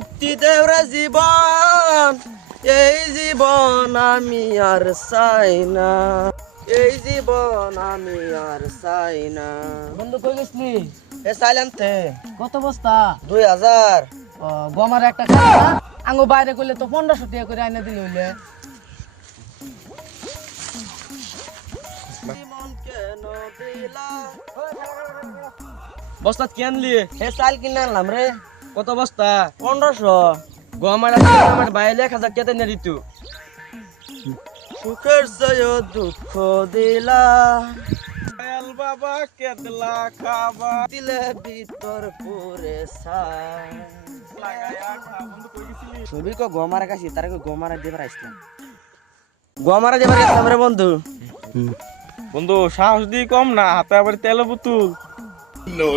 মুক্তি দেওরে জীবন, এই জীবন আমি আর চাই না, এই জীবন আমি আর চাই না। বন্ধু কই গেছলি? এ সাইলেন্টে কত বস্তা? 2000। গমার একটা খাই না আঙ্গো বাইরে করলে তো 1500 টাকা করে আইনা দিলে হইলে। জীবন কেন দিলা? বস্তা কি আনলি? এ চাল কিনে আনলাম রে। কত বস্তা? 1500। গমার বাইরে 1000 টাকা নিয়ে দিত। সুখের চেয়ে দুঃখ দিলা, বাবা কেদলা খাবা দিলে ভিতর পুরে ছাই। ছবি কো গমারা কাছি তার গমারা দেবার আসলাম, গমারা দেবার আসলাম রে বন্ধু। বন্ধু সাহস দি কম না, হাতে আবার তেল বুতুল। No.